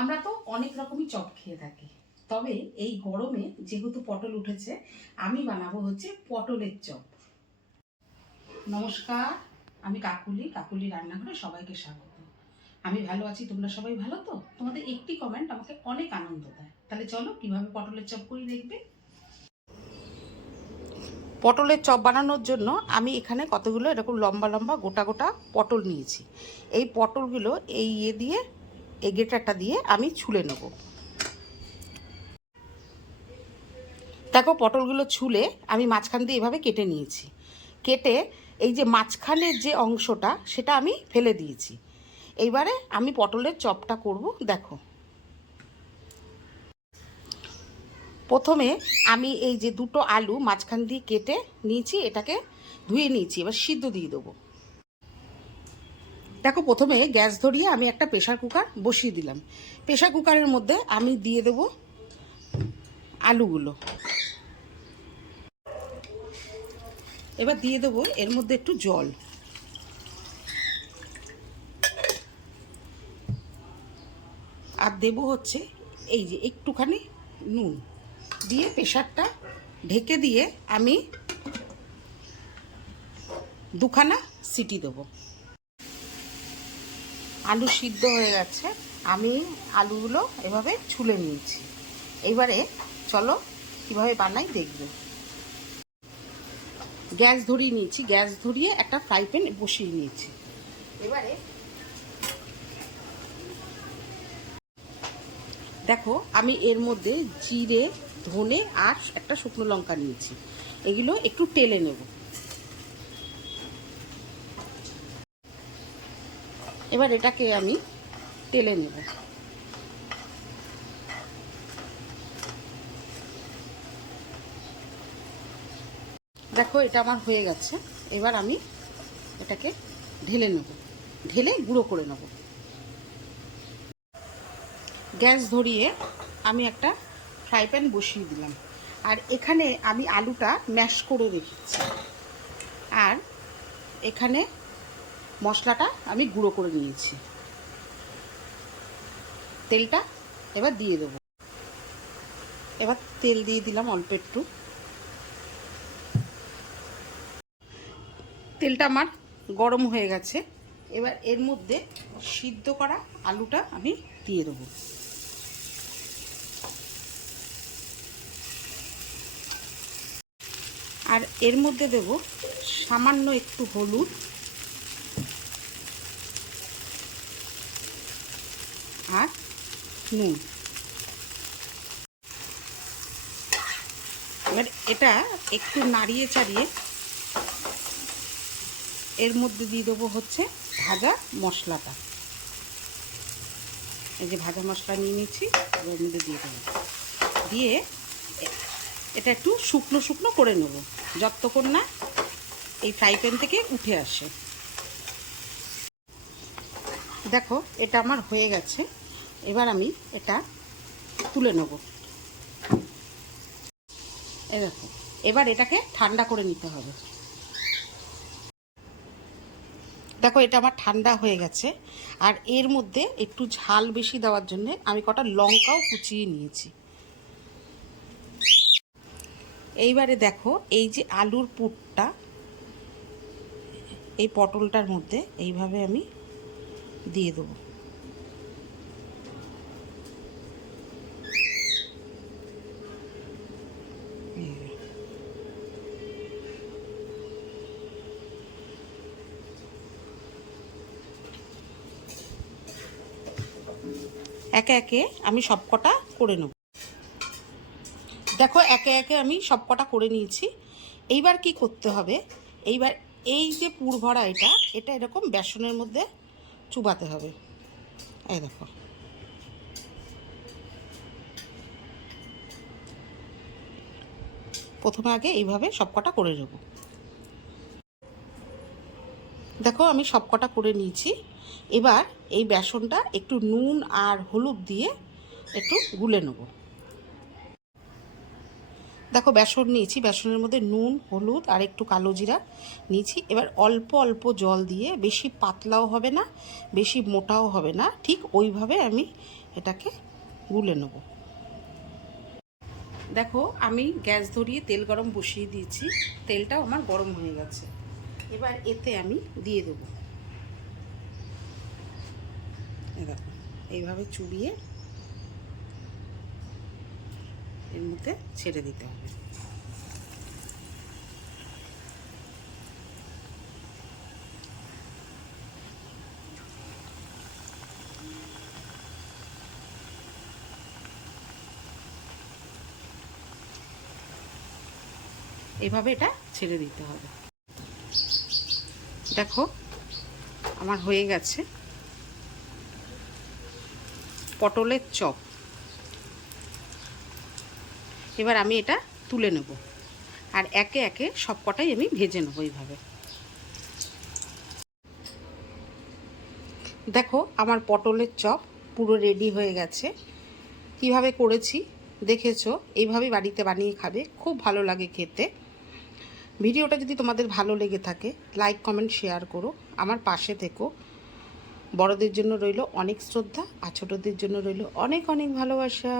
আমরা তো অনেক রকমই চপ খেয়ে থাকি। তবে এই গরমে যেহেতু পটল উঠেছে, আমি বানাবো হচ্ছে পটলের চপ। নমস্কার, আমি কাকুলি কাকুলি রান্নাঘরে সবাইকে স্বাগত। আমি ভালো আছি, তোমরা সবাই ভালো তো? তোমাদের একটি কমেন্ট আমাকে অনেক আনন্দ দেয়। তাহলে চলো, কীভাবে পটলের চপ করি দেখবে? পটলের চপ বানানোর জন্য আমি এখানে কতগুলো এরকম লম্বা লম্বা গোটা গোটা পটল নিয়েছি। এই পটলগুলো এই ইয়ে দিয়ে এই দিয়ে আমি ছুলে নেব। দেখো পটলগুলো ছুলে আমি মাঝখান দিয়ে এভাবে কেটে নিয়েছি। কেটে এই যে মাঝখানের যে অংশটা, সেটা আমি ফেলে দিয়েছি। এইবারে আমি পটলের চপটা করব, দেখো। প্রথমে আমি এই যে দুটো আলু মাঝখান দিয়ে কেটে নিয়েছি, এটাকে ধুয়ে নিয়েছি, এবার সিদ্ধ দিয়ে দেবো। দেখো, প্রথমে গ্যাস ধরিয়ে আমি একটা প্রেশার কুকার বসিয়ে দিলাম। প্রেশার কুকারের মধ্যে আমি দিয়ে দেব আলুগুলো। এবার দিয়ে দেবো এর মধ্যে একটু জল। আর দেব হচ্ছে এই যে একটুখানি নুন। দিয়ে প্রেশারটা ঢেকে দিয়ে আমি দুখানা সিটি দেবো। আলু সিদ্ধ হয়ে গেছে, আমি আলুগুলো এভাবে ছুলে নিয়েছি। এবারে চলো কীভাবে বানাই দেখবে। গ্যাস ধরিয়ে নিয়েছি, গ্যাস ধরিয়ে একটা ফ্রাই প্যান বসিয়ে নিয়েছি। এবারে দেখো, আমি এর মধ্যে জিরে, ধনে আর একটা শুকনো লঙ্কা নিয়েছি। এগুলো একটু টেলে নেব। এবার এটাকে আমি টেলে নেব। দেখো, এটা আমার হয়ে গেছে। এবার আমি এটাকে ঢেলে নেব। ঢেলে গুঁড়ো করে নেব। গ্যাস ধরিয়ে আমি একটা ফ্রাই প্যান বসিয়ে দিলাম। আর এখানে আমি আলুটা ম্যাশ করে রেখেছি। আর এখানে মশলাটা আমি গুঁড়ো করে নিয়েছি। তেলটা এবার দিয়ে দেবো। এবার তেল দিয়ে দিলাম অল্প একটু। তেলটা আমার গরম হয়ে গেছে। এবার এর মধ্যে সিদ্ধ করা আলুটা আমি দিয়ে দেবো। আর এর মধ্যে দেব সামান্য একটু হলুদ। আর নুন। এবার এটা একটু নাড়িয়ে চাড়িয়ে এর মধ্যে দিয়ে দেবো হচ্ছে ভাজা মশলাটা। এই যে ভাজা মশলা নিয়ে নিচ্ছি, এর মধ্যে দিয়ে দেবো। দিয়ে এটা একটু শুকনো শুকনো করে নেব, যতক্ষণ না এই ফ্রাই প্যান থেকে উঠে আসে। দেখো, এটা আমার হয়ে গেছে। এবার আমি এটা তুলে নেব। দেখো, এবার এটাকে ঠান্ডা করে নিতে হবে। দেখো, এটা আমার ঠান্ডা হয়ে গেছে। আর এর মধ্যে একটু ঝাল বেশি দেওয়ার জন্য আমি কটা লঙ্কাও কুচিয়ে নিয়েছি। এইবারে দেখো, এই যে আলুর পুরটা, এই পটলটার মধ্যে এইভাবে আমি দিয়ে দেবো একে একে আমি সবকটা করে নেব। দেখো, একে একে আমি সবকটা করে নিয়েছি। এইবার কি করতে হবে? এইবার এই যে পুর ভরা এটা এটা এরকম বেসনের মধ্যে চুবাতে হবে। এই দেখো। প্রথমে আগে এইভাবে সবকটা করে নেব। দেখো, আমি সবকটা করে নিয়েছি। এবার এই বেসনটা একটু নুন আর হলুদ দিয়ে একটু গুলে নেব। দেখো বেসন নিয়েছি, বেসনের মধ্যে নুন, হলুদ আর একটু কালো জিরা নিয়েছি। এবার অল্প অল্প জল দিয়ে বেশি পাতলাও হবে না, বেশি মোটাও হবে না, ঠিক ওইভাবে আমি এটাকে গুলে নেব। দেখো আমি গ্যাস ধরিয়ে তেল গরম বসিয়ে দিয়েছি, তেলটাও আমার গরম হয়ে গেছে। এবার এতে আমি দিয়ে দেবো। দেখো, এইভাবে চুবিয়ে এর মধ্যে ছেড়ে দিতে হবে। এভাবে এটা ছেড়ে দিতে হবে। দেখো, আমার হয়ে গেছে পটলের চপ। এবার আমি এটা তুলে নেব। আর একে একে সব কটাই আমি ভেজে নেব এইভাবে। দেখো, আমার পটলের চপ পুরো রেডি হয়ে গেছে। কীভাবে করেছি দেখেছ? এইভাবে বাড়িতে বানিয়ে খাবে। খুব ভালো লাগে খেতে। ভিডিওটা যদি তোমাদের ভালো লেগে থাকে লাইক কমেন্ট শেয়ার করো। আমার পাশে থেকো। বড়দের জন্য রইল অনেক শ্রদ্ধা আর ছোটোদের জন্য রইল অনেক অনেক ভালোবাসা।